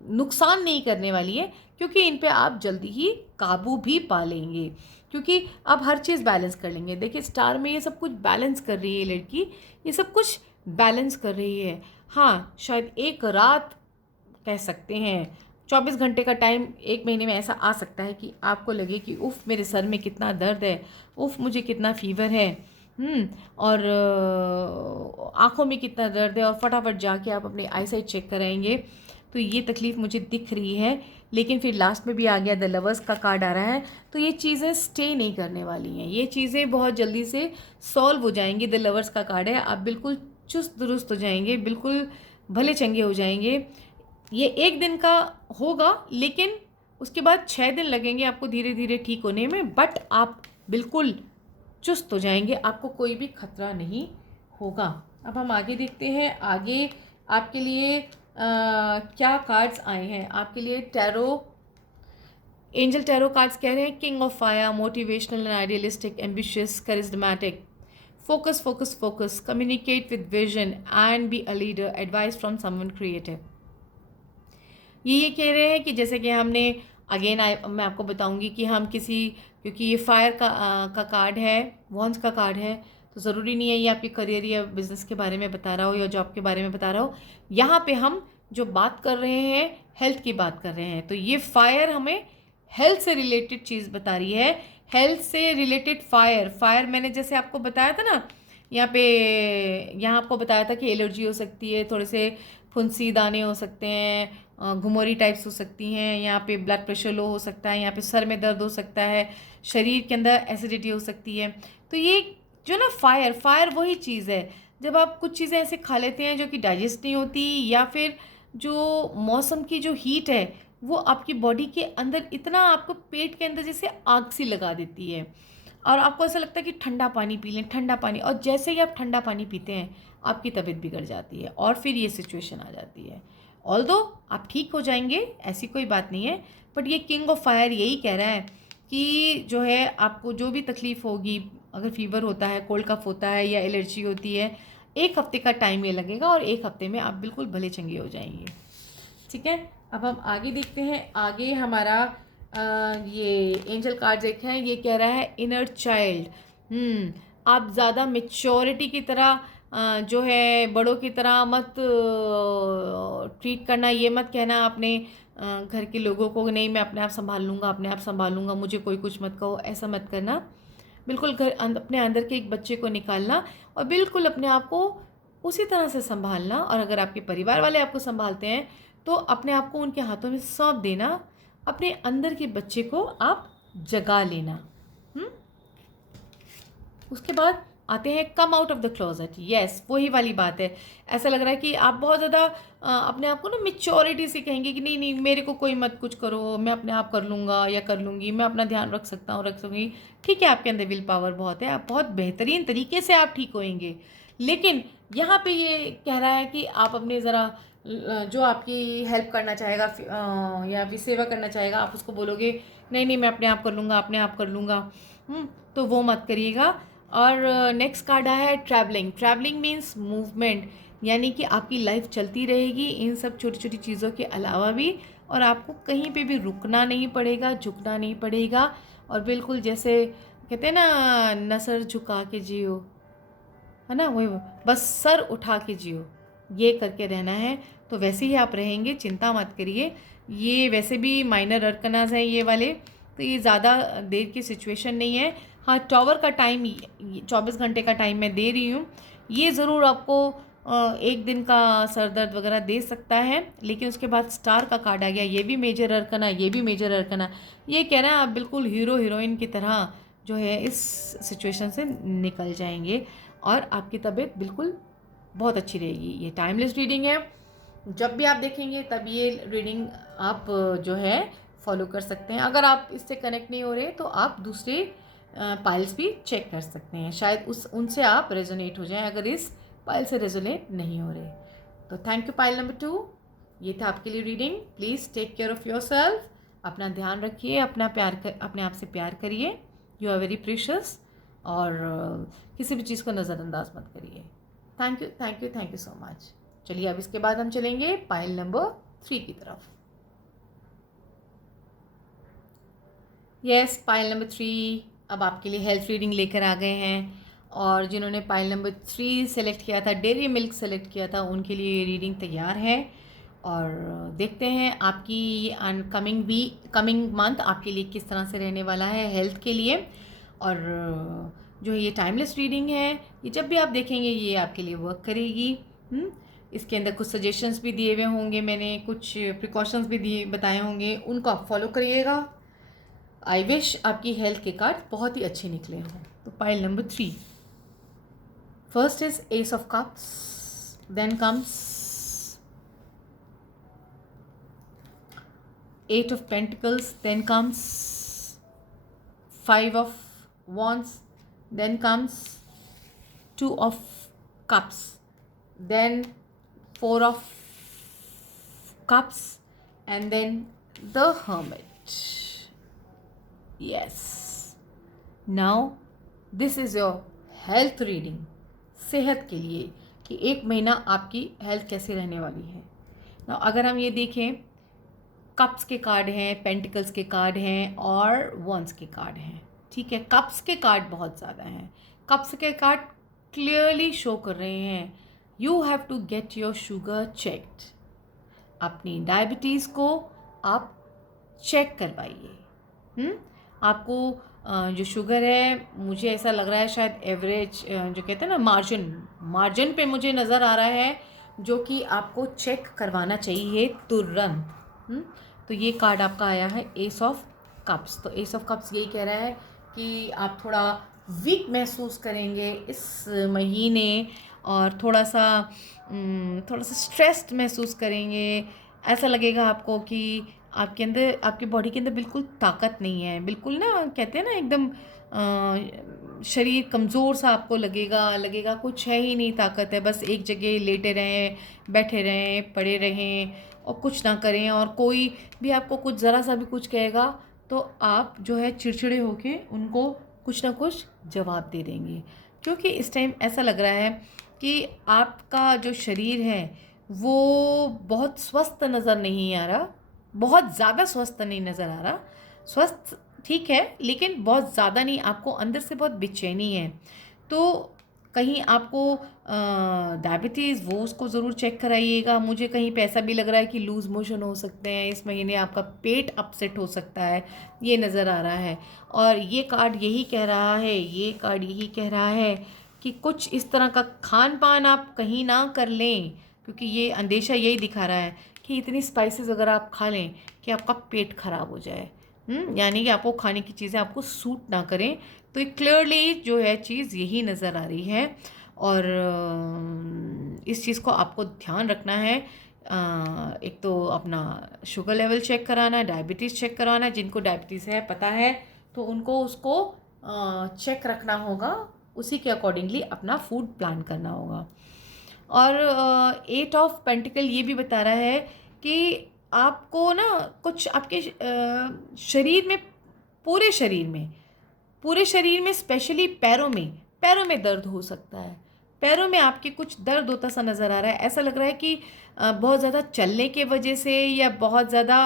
नुकसान नहीं करने वाली है, क्योंकि इन पे आप जल्दी ही काबू भी पा लेंगे, क्योंकि आप हर चीज़ बैलेंस कर लेंगे। देखिए स्टार में ये सब कुछ बैलेंस कर रही है लड़की, ये सब कुछ बैलेंस कर रही है। हाँ, शायद एक रात कह सकते हैं, 24 घंटे का टाइम एक महीने में ऐसा आ सकता है कि आपको लगे कि उफ़ मेरे सर में कितना दर्द है, उफ़ मुझे कितना फ़ीवर है, और आँखों में कितना दर्द है, और फटाफट जाके आप अपनी आई साइट चेक कराएंगे तो ये तकलीफ़ मुझे दिख रही है। लेकिन फिर लास्ट में भी आ गया द लवर्स का कार्ड आ रहा है, तो ये चीज़ें स्टे नहीं करने वाली हैं, ये चीज़ें बहुत जल्दी से सॉल्व हो जाएंगी। द लवर्स का कार्ड है, आप बिल्कुल चुस्त दुरुस्त हो जाएंगे, बिल्कुल भले चंगे हो जाएंगे। ये एक दिन का होगा, लेकिन उसके बाद 6 दिन लगेंगे आपको धीरे धीरे ठीक होने में, बट आप बिल्कुल चुस्त हो जाएंगे, आपको कोई भी खतरा नहीं होगा। अब हम आगे देखते हैं, आगे आपके लिए क्या कार्ड्स आए हैं। आपके लिए टैरो, एंजल टैरो कार्ड्स कह रहे हैं king of fire, motivational and idealistic, ambitious, charismatic, focus focus focus, communicate with vision and be a leader, advice from someone creative. ये कह रहे हैं कि जैसे कि हमने अगेन मैं आपको बताऊंगी कि हम किसी, क्योंकि ये फायर का कार्ड है, वॉन्स का कार्ड है, तो ज़रूरी नहीं है ये आपके करियर या बिजनेस के बारे में बता रहा हो या जॉब के बारे में बता रहा हो। यहाँ पे हम जो बात कर रहे हैं हेल्थ की बात कर रहे हैं, तो ये फायर हमें हेल्थ से रिलेटेड चीज़ बता रही है। हेल्थ से रिलेटेड फायर मैंने जैसे आपको बताया था ना, यहाँ आपको बताया था कि एलर्जी हो सकती है, थोड़े से फुंसी दाने हो सकते हैं, घुमोरी टाइप्स हो सकती हैं, यहाँ पे ब्लड प्रेशर लो हो सकता है, यहाँ पे सर में दर्द हो सकता है, शरीर के अंदर एसिडिटी हो सकती है। तो ये जो ना फायर वही चीज़ है, जब आप कुछ चीज़ें ऐसे खा लेते हैं जो कि डाइजेस्ट नहीं होती, या फिर जो मौसम की जो हीट है वो आपकी बॉडी के अंदर इतना आपको पेट के अंदर जैसे आग सी लगा देती है, और आपको ऐसा लगता है कि ठंडा पानी पी लें, ठंडा पानी, और जैसे ही आप ठंडा पानी पीते हैं आपकी तबीयत बिगड़ जाती है और फिर ये सिचुएशन आ जाती है। ऑल्दो आप ठीक हो जाएंगे, ऐसी कोई बात नहीं है, बट ये किंग ऑफ फायर यही कह रहा है कि जो है आपको जो भी तकलीफ़ होगी, अगर फीवर होता है, कोल्ड कफ होता है या एलर्जी होती है, 1 हफ्ते का टाइम ये लगेगा और 1 हफ्ते में आप बिल्कुल भले चंगे हो जाएंगे। ठीक है, अब हम आगे देखते हैं। आगे हमारा ये एंजल कार्ड देखे हैं, ये कह रहा है इनर चाइल्ड। आप ज़्यादा मेच्योरिटी की तरह जो है बड़ों की तरह मत ट्रीट करना। ये मत कहना अपने घर के लोगों को नहीं मैं अपने आप संभाल लूँगा, अपने आप संभाल लूँगा, मुझे कोई कुछ मत कहो, ऐसा मत करना। बिल्कुल अपने अंदर के एक बच्चे को निकालना और बिल्कुल अपने आप को उसी तरह से संभालना। और अगर आपके परिवार वाले आपको संभालते हैं तो अपने आप को उनके हाथों में सौंप देना, अपने अंदर के बच्चे को आप जगा लेना। उसके बाद आते हैं come out of the closet. Yes, वही वाली बात है। ऐसा लग रहा है कि आप बहुत ज़्यादा अपने आप को ना मेच्योरिटी से कहेंगे कि नहीं नहीं मेरे को कोई मत कुछ करो, मैं अपने आप कर लूँगा या कर लूँगी, मैं अपना ध्यान रख सकता हूँ, रख सकूँगी। ठीक है, आपके अंदर विल पावर बहुत है, आप बहुत बेहतरीन तरीके से आप ठीक होएंगे। लेकिन यहाँ पे ये कह रहा है कि आप अपने ज़रा जो आपकी हेल्प करना चाहेगा या फिर सेवा करना चाहेगा, आप उसको बोलोगे नहीं नहीं मैं अपने आप कर लूँगा, अपने आप कर लूँगा, तो वो मत करिएगा। और नेक्स्ट कार्ड आया है ट्रैवलिंग। ट्रैवलिंग मीन्स मूवमेंट, यानी कि आपकी लाइफ चलती रहेगी इन सब छोटी छोटी चीज़ों के अलावा भी, और आपको कहीं पे भी रुकना नहीं पड़ेगा, झुकना नहीं पड़ेगा। और बिल्कुल जैसे कहते हैं ना, नसर झुका के जियो, है ना, वही बस सर उठा के जियो, ये करके रहना है। तो वैसे ही आप रहेंगे, चिंता मत करिए। ये वैसे भी माइनर अरकनाज हैं ये वाले, तो ये ज़्यादा देर की सिचुएशन नहीं है। हाँ, टॉवर का टाइम 24 घंटे का टाइम मैं दे रही हूँ। ये ज़रूर आपको 1 दिन का सर दर्द वगैरह दे सकता है, लेकिन उसके बाद स्टार का कार्ड आ गया, ये भी मेजर अरकना, ये भी मेजर अरकना। ये कह रहा है आप बिल्कुल हीरो हीरोइन की तरह जो है इस सिचुएशन से निकल जाएंगे और आपकी तबीयत बिल्कुल बहुत अच्छी रहेगी। ये टाइमलेस रीडिंग है, जब भी आप देखेंगे तब ये रीडिंग आप जो है फॉलो कर सकते हैं। अगर आप इससे कनेक्ट नहीं हो रहे तो आप दूसरे पाइल्स भी चेक कर सकते हैं, शायद उनसे आप रेजोनेट हो जाएं अगर इस पाइल से रेजोनेट नहीं हो रहे। तो थैंक यू पाइल नंबर 2, ये था आपके लिए reading. Please take care of your self, अपना ध्यान रखिए, अपने आप से प्यार करिए। यू आर वेरी प्रीशियस, और किसी भी चीज़ को नज़रअंदाज मत करिए। Thank you thank you thank you so much. चलिए अब इसके बाद हम चलेंगे पाइल नंबर 3 की तरफ। यस, पाइल नंबर 3 अब आपके लिए हेल्थ रीडिंग लेकर आ गए हैं। और जिन्होंने पाइल नंबर 3 सेलेक्ट किया था, डेयरी मिल्क सेलेक्ट किया था, उनके लिए ये रीडिंग तैयार है। और देखते हैं आपकी कमिंग मंथ आपके लिए किस तरह से रहने वाला है हेल्थ के लिए। और जो ये टाइमलेस रीडिंग है, ये जब भी आप देखेंगे ये आपके लिए वर्क करेगी। इसके अंदर कुछ सजेशंस भी दिए हुए होंगे, मैंने कुछ प्रिकॉशंस भी बताए होंगे, उनको आप फॉलो करिएगा। आई विश आपकी हेल्थ के कार्ड बहुत ही अच्छे निकले हों। तो pile number 3, first is ace of cups, then comes 8 of Pentacles, then comes 5 of Wands, then comes 2 of Cups, then 4 of Cups, and then the Hermit. Yes. Now this is your health reading, सेहत के लिए कि 1 महीना आपकी health कैसे रहने वाली है। Now अगर हम ये देखें, कप्स के कार्ड हैं, पेंटिकल्स के कार्ड हैं और वॉन्स के कार्ड हैं। ठीक है, कप्स के कार्ड बहुत ज़्यादा हैं। कप्स के कार्ड क्लियरली शो कर रहे हैं you have to get your sugar checked. अपनी डायबिटीज़ को आप चेक करवाइए। आपको जो शुगर है, मुझे ऐसा लग रहा है शायद एवरेज जो कहते हैं ना मार्जिन पे मुझे नज़र आ रहा है, जो कि आपको चेक करवाना चाहिए तुरंत। तो ये कार्ड आपका आया है एस ऑफ कप्स। तो एस ऑफ कप्स यही कह रहा है कि आप थोड़ा वीक महसूस करेंगे इस महीने और थोड़ा सा स्ट्रेस्ड महसूस करेंगे। ऐसा लगेगा आपको कि आपके अंदर, आपकी बॉडी के अंदर बिल्कुल ताकत नहीं है, बिल्कुल ना कहते हैं ना एकदम शरीर कमज़ोर सा आपको लगेगा कुछ है ही नहीं, ताकत है, बस एक जगह लेटे रहें, बैठे रहें, पड़े रहें और कुछ ना करें, और कोई भी आपको कुछ ज़रा सा भी कुछ कहेगा तो आप जो है चिड़चिड़े होके उनको कुछ ना कुछ जवाब दे देंगे। क्योंकि इस टाइम ऐसा लग रहा है कि आपका जो शरीर है वो बहुत स्वस्थ नज़र नहीं आ रहा, बहुत ज़्यादा स्वस्थ नहीं नज़र आ रहा। स्वस्थ ठीक है, लेकिन बहुत ज़्यादा नहीं, आपको अंदर से बहुत बेचैनी है। तो कहीं आपको डायबिटीज़ वो उसको ज़रूर चेक कराइएगा। मुझे कहीं पे ऐसा भी लग रहा है कि लूज़ मोशन हो सकते हैं इस महीने, आपका पेट अपसेट हो सकता है, ये नज़र आ रहा है। और ये कार्ड यही कह रहा है, ये कार्ड यही कह रहा है कि कुछ इस तरह का खान पान आप कहीं ना कर लें, क्योंकि ये अंदेशा यही दिखा रहा है कि इतनी स्पाइसेस अगर आप खा लें कि आपका पेट खराब हो जाए, यानी कि आपको खाने की चीज़ें आपको सूट ना करें। तो ये क्लियरली जो है चीज़ यही नज़र आ रही है। और इस चीज़ को आपको ध्यान रखना है। एक तो अपना शुगर लेवल चेक कराना है, डायबिटीज़ चेक कराना है, जिनको डायबिटीज़ है पता है तो उनको उसको चेक रखना होगा, उसी के अकॉर्डिंगली अपना फूड प्लान करना होगा। और 8 ऑफ पेंटिकल ये भी बता रहा है कि आपको ना कुछ आपके शरीर में, पूरे शरीर में, पूरे शरीर में स्पेशली पैरों में दर्द हो सकता है। पैरों में आपके कुछ दर्द होता सा नज़र आ रहा है। ऐसा लग रहा है कि बहुत ज़्यादा चलने के वजह से या बहुत ज़्यादा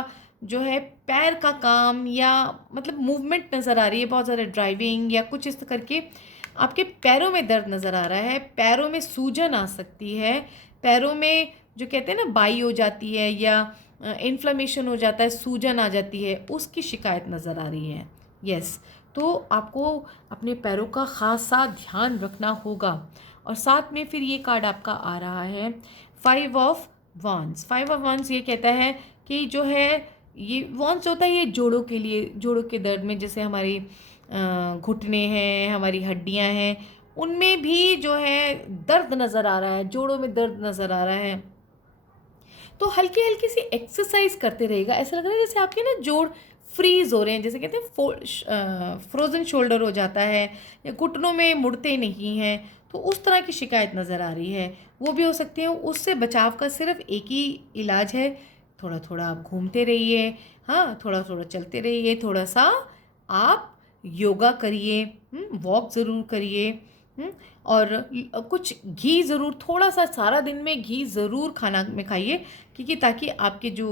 जो है पैर का काम या मतलब मूवमेंट नज़र आ रही है, बहुत ज़्यादा ड्राइविंग या कुछ इस करके आपके पैरों में दर्द नज़र आ रहा है। पैरों में सूजन आ सकती है, पैरों में जो कहते हैं ना बाई हो जाती है या इन्फ्लेमेशन हो जाता है, सूजन आ जाती है, उसकी शिकायत नज़र आ रही है। यस, तो आपको अपने पैरों का ख़ासा ध्यान रखना होगा। और साथ में फिर ये कार्ड आपका आ रहा है 5 ऑफ वॉन्ड्स। 5 ऑफ वॉन्ड्स ये कहता है कि जो है ये वॉन्ड्स होता है ये जोड़ों के लिए, जोड़ों के दर्द में, जैसे हमारी घुटने हैं, हमारी हड्डियां हैं, उनमें भी जो है दर्द नज़र आ रहा है, जोड़ों में दर्द नज़र आ रहा है। तो हल्की हल्की सी एक्सरसाइज करते रहेगा। ऐसा लग रहा है जैसे आपके ना जोड़ फ्रीज हो रहे हैं, जैसे कहते हैं फ्रोज़न शोल्डर हो जाता है या घुटनों में मुड़ते नहीं हैं, तो उस तरह की शिकायत नज़र आ रही है। वो भी हो सकती है। उससे बचाव का सिर्फ एक ही इलाज है, थोड़ा थोड़ा आप घूमते रहिए, हाँ, थोड़ा थोड़ा चलते रहिए, थोड़ा सा आप योगा करिए, वॉक ज़रूर करिए, और कुछ घी ज़रूर, थोड़ा सा सारा दिन में घी ज़रूर खाना में खाइए, क्योंकि ताकि आपके जो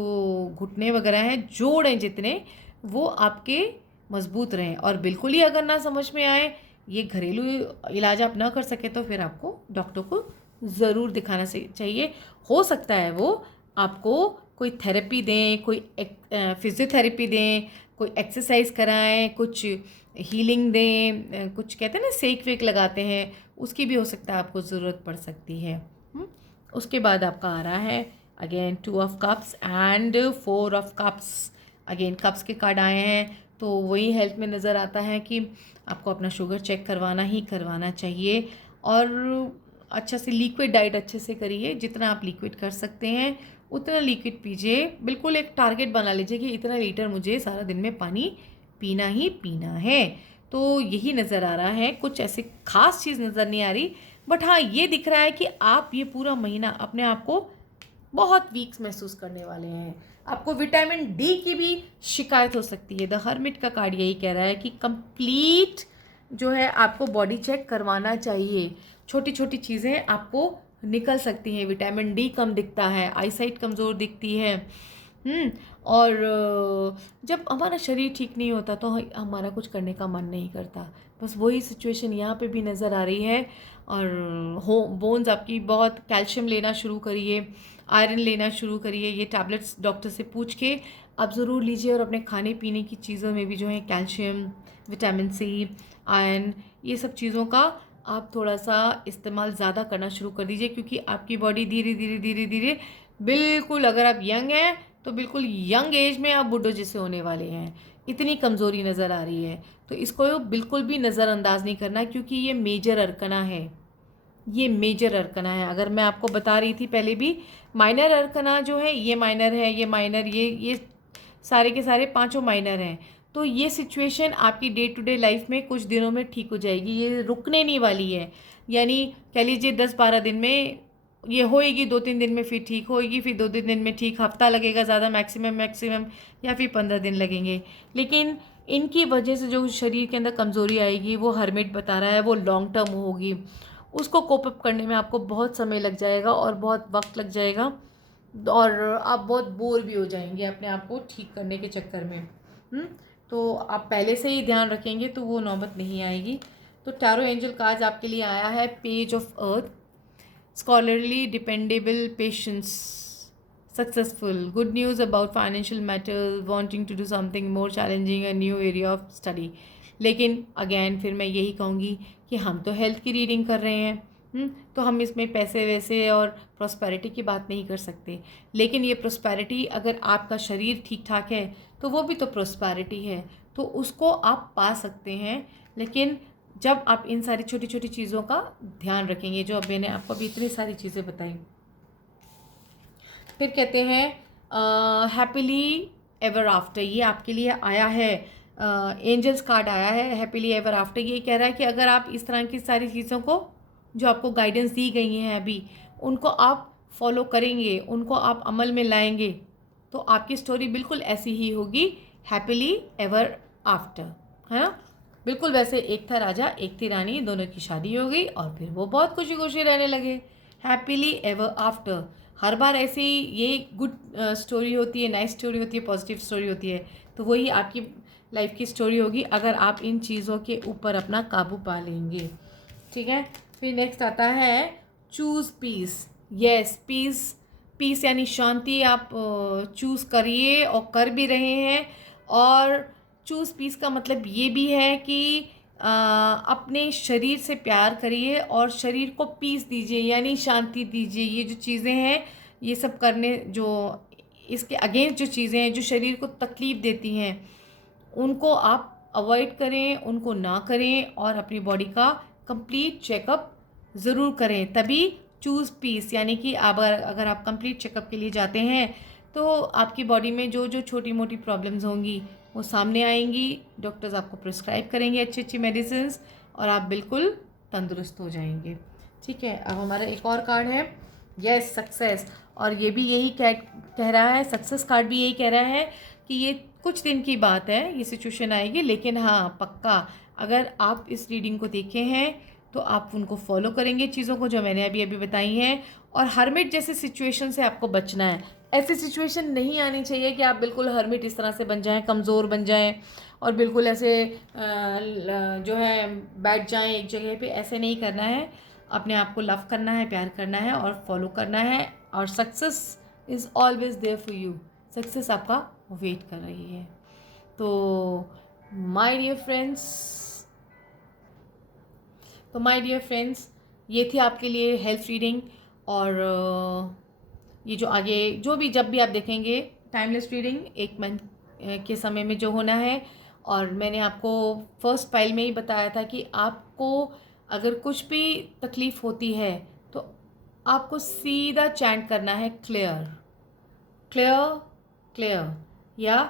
घुटने वगैरह हैं, जोड़ हैं जितने, वो आपके मजबूत रहें। और बिल्कुल ही अगर ना समझ में आए, ये घरेलू इलाज आप ना कर सके, तो फिर आपको डॉक्टर को ज़रूर दिखाना चाहिए। हो सकता है वो आपको कोई थेरेपी दें, कोई फिजियोथेरेपी दें, कोई एक्सरसाइज कराएं, कुछ हीलिंग दें, कुछ कहते हैं ना सेक वेक लगाते हैं, उसकी भी हो सकता है आपको ज़रूरत पड़ सकती है। उसके बाद आपका आ रहा है again 2 of cups and 4 of cups. Again cups के कार्ड आए हैं, तो वही हेल्थ में नज़र आता है कि आपको अपना शुगर चेक करवाना ही करवाना चाहिए। और अच्छा से लिक्विड डाइट अच्छे से करिए, जितना आप लिक्विड कर सकते हैं उतना लिक्विड पीजिए। बिल्कुल एक टारगेट बना लीजिए कि इतना लीटर मुझे सारा दिन में पानी पीना ही पीना है। तो यही नज़र आ रहा है, कुछ ऐसे खास चीज़ नज़र नहीं आ रही, बट हाँ ये दिख रहा है कि आप ये पूरा महीना अपने आप को बहुत वीक्स महसूस करने वाले हैं। आपको विटामिन डी की भी शिकायत हो सकती है। द हर्मिट का कार्ड यही कह रहा है कि कंप्लीट जो है आपको बॉडी चेक करवाना चाहिए। छोटी छोटी चीज़ें आपको निकल सकती हैं, विटामिन डी कम दिखता है, आईसाइट कमज़ोर दिखती है। और जब हमारा शरीर ठीक नहीं होता तो हमारा कुछ करने का मन नहीं करता। बस वही सिचुएशन यहाँ पे भी नज़र आ रही है। और बोन्स आपकी बहुत, कैल्शियम लेना शुरू करिए, आयरन लेना शुरू करिए। ये टैबलेट्स डॉक्टर से पूछ के आप ज़रूर लीजिए। और अपने खाने पीने की चीज़ों में भी जो है कैल्शियम, विटामिन सी, आयरन, ये सब चीज़ों का आप थोड़ा सा इस्तेमाल ज़्यादा करना शुरू कर दीजिए, क्योंकि आपकी बॉडी धीरे धीरे धीरे धीरे बिल्कुल, अगर आप यंग हैं तो बिल्कुल यंग एज में आप बुढ़ो जैसे होने वाले हैं, इतनी कमज़ोरी नज़र आ रही है। तो इसको बिल्कुल भी नज़रअंदाज नहीं करना, क्योंकि ये मेजर अरकना है, ये मेजर अरकना है। अगर मैं आपको बता रही थी पहले भी, माइनर अरकना जो है ये माइनर है, ये माइनर, ये सारे के सारे पांचों माइनर हैं। तो ये सिचुएशन आपकी डे टू डे लाइफ में कुछ दिनों में ठीक हो जाएगी, ये रुकने नहीं वाली है। यानी कह लीजिए 10-12 दिन में ये होएगी, 2-3 दिन में फिर ठीक होएगी, फिर 2-3 दिन में ठीक, हफ्ता लगेगा ज़्यादा, मैक्सिमम या फिर 15 दिन लगेंगे। लेकिन इनकी वजह से जो शरीर के अंदर कमज़ोरी आएगी, वो हर्मिट बता रहा है, वो लॉन्ग टर्म होगी। उसको कोप अप करने में आपको बहुत समय लग जाएगा और बहुत वक्त लग जाएगा, और आप बहुत बोर भी हो जाएंगे अपने आप को ठीक करने के चक्कर में। तो आप पहले से ही ध्यान रखेंगे तो वो नौबत नहीं आएगी। तो टैरो एंजल कार्ड्स आपके लिए आया है page of earth, scholarly, dependable, patience, successful, good news about financial matters, wanting to do something more challenging, a new area of study. लेकिन अगेन फिर मैं यही कहूँगी कि हम तो हेल्थ की रीडिंग कर रहे हैं, तो हम इसमें पैसे वैसे और प्रॉस्पेरिटी की बात नहीं कर सकते। लेकिन ये प्रॉस्पेरिटी, अगर आपका शरीर ठीक ठाक है तो वो भी तो प्रॉस्पेरिटी है, तो उसको आप पा सकते हैं। लेकिन जब आप इन सारी छोटी छोटी चीज़ों का ध्यान रखेंगे, जो अब मैंने आपको अभी इतनी सारी चीज़ें बताई। फिर कहते हैं हैप्पीली एवर आफ्टर, ये आपके लिए आया है, एंजल्स कार्ड आया है हैप्पीली एवर आफ्टर। ये कह रहा है कि अगर आप इस तरह की सारी चीज़ों को, जो आपको गाइडेंस दी गई हैं अभी, उनको आप फॉलो करेंगे, उनको आप अमल में लाएंगे, तो आपकी स्टोरी बिल्कुल ऐसी ही होगी, हैप्पीली एवर आफ्टर, है ना। बिल्कुल वैसे एक था राजा एक थी रानी, दोनों की शादी हो गई और फिर वो बहुत खुशी खुशी रहने लगे, हैप्पीली एवर आफ्टर। हर बार ऐसी ये गुड स्टोरी होती है, नाइस स्टोरी होती है, पॉजिटिव स्टोरी होती है। तो वही आपकी लाइफ की स्टोरी होगी अगर आप इन चीज़ों के ऊपर अपना काबू पा लेंगे, ठीक है। फिर नेक्स्ट आता है चूज़ पीस। यस, पीस यानी शांति आप चूज़ करिए और कर भी रहे हैं। और चूज़ पीस का मतलब ये भी है कि अपने शरीर से प्यार करिए और शरीर को पीस दीजिए, यानी शांति दीजिए। ये जो चीज़ें हैं, ये सब करने, जो इसके अगेंस्ट जो चीज़ें हैं जो शरीर को तकलीफ़ देती हैं, उनको आप अवॉइड करें, उनको ना करें, और अपनी बॉडी का कंप्लीट चेकअप ज़रूर करें। तभी चूज़ पीस, यानी कि अगर आप कंप्लीट चेकअप के लिए जाते हैं तो आपकी बॉडी में जो जो छोटी मोटी प्रॉब्लम्स होंगी वो सामने आएंगी, डॉक्टर्स आपको प्रिस्क्राइब करेंगे अच्छी अच्छी मेडिसिन्स, और आप बिल्कुल तंदुरुस्त हो जाएंगे, ठीक है। अब हमारा एक और कार्ड है, यस, सक्सेस। और ये भी यही कह रहा है, सक्सेस कार्ड भी यही कह रहा है कि ये कुछ दिन की बात है, ये सिचुएशन आएगी, लेकिन हाँ पक्का अगर आप इस रीडिंग को देखे हैं तो आप उनको फॉलो करेंगे, चीज़ों को जो मैंने अभी अभी बताई हैं। और हर्मिट जैसे सिचुएशन से आपको बचना है। ऐसी सिचुएशन नहीं आनी चाहिए कि आप बिल्कुल हर्मिट इस तरह से बन जाएं, कमज़ोर बन जाएं और बिल्कुल ऐसे जो है बैठ जाएं एक जगह पे। ऐसे नहीं करना है, अपने आप को लव करना है, प्यार करना है और फॉलो करना है। और success is always there for you, success आपका वेट कर रही है। तो माय डियर फ्रेंड्स, ये थी आपके लिए हेल्थ रीडिंग। और ये जो आगे जो भी जब भी आप देखेंगे टाइमलेस रीडिंग, एक मंथ के समय में जो होना है। और मैंने आपको फर्स्ट फाइल में ही बताया था कि आपको अगर कुछ भी तकलीफ़ होती है तो आपको सीधा चैंट करना है क्लियर क्लियर क्लियर, या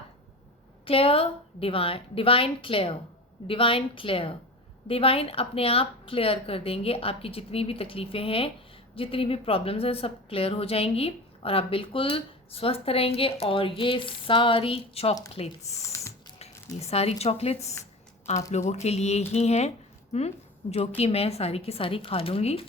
clear divine, divine clear, divine clear. Divine अपने आप क्लियर कर देंगे, आपकी जितनी भी तकलीफ़ें हैं, जितनी भी प्रॉब्लम्स हैं, सब क्लियर हो जाएंगी और आप बिल्कुल स्वस्थ रहेंगे। और ये सारी चॉकलेट्स आप लोगों के लिए ही हैं, जो कि मैं सारी की सारी खा लूँगी,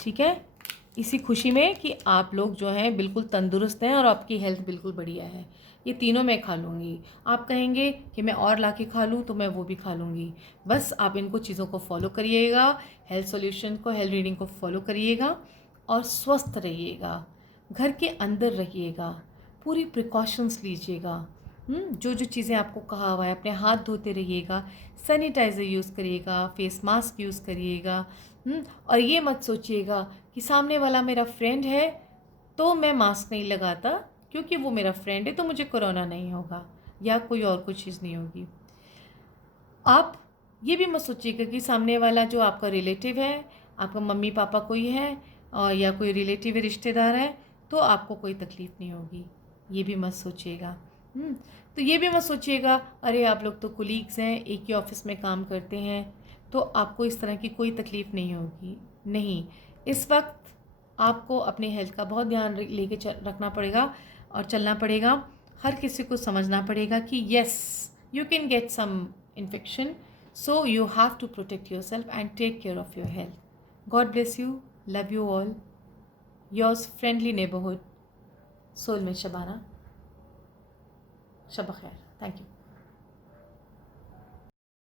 ठीक है, इसी खुशी में कि आप लोग जो हैं बिल्कुल तंदुरुस्त हैं और आपकी हेल्थ बिल्कुल बढ़िया है। ये तीनों मैं खा लूँगी। आप कहेंगे कि मैं और ला के खा लूँ तो मैं वो भी खा लूँगी। बस आप इनको चीज़ों को फॉलो करिएगा, हेल्थ सॉल्यूशन को, हेल्थ रीडिंग को फॉलो करिएगा और स्वस्थ रहिएगा, घर के अंदर रहिएगा, पूरी प्रिकॉशंस लीजिएगा। जो जो चीज़ें आपको कहा हुआ है, अपने हाथ धोते रहिएगा, सैनिटाइज़र यूज़ करिएगा, फेस मास्क यूज़ करिएगा। और ये मत सोचिएगा कि सामने वाला मेरा फ्रेंड है तो मैं मास्क नहीं लगाता, क्योंकि वो मेरा फ्रेंड है तो मुझे कोरोना नहीं होगा या कोई और कोई चीज़ नहीं होगी। आप ये भी मत सोचिएगा कि सामने वाला जो आपका रिलेटिव है, आपका मम्मी पापा कोई है या कोई रिलेटिव रिश्तेदार है, तो आपको कोई तकलीफ़ नहीं होगी। ये भी मत सोचिएगा। तो ये भी मत सोचिएगा अरे आप लोग तो कुलीग्स हैं, एक ही ऑफिस में काम करते हैं, तो आपको इस तरह की कोई तकलीफ़ नहीं होगी। नहीं, इस वक्त आपको अपनी हेल्थ का बहुत ध्यान लेके रखना पड़ेगा और चलना पड़ेगा। हर किसी को समझना पड़ेगा कि yes, you can get some infection, so you have to protect yourself and take care of your health. God bless you, love you all, yours friendly neighbourhood soulmate Shabana. शब खैर, थैंक यू।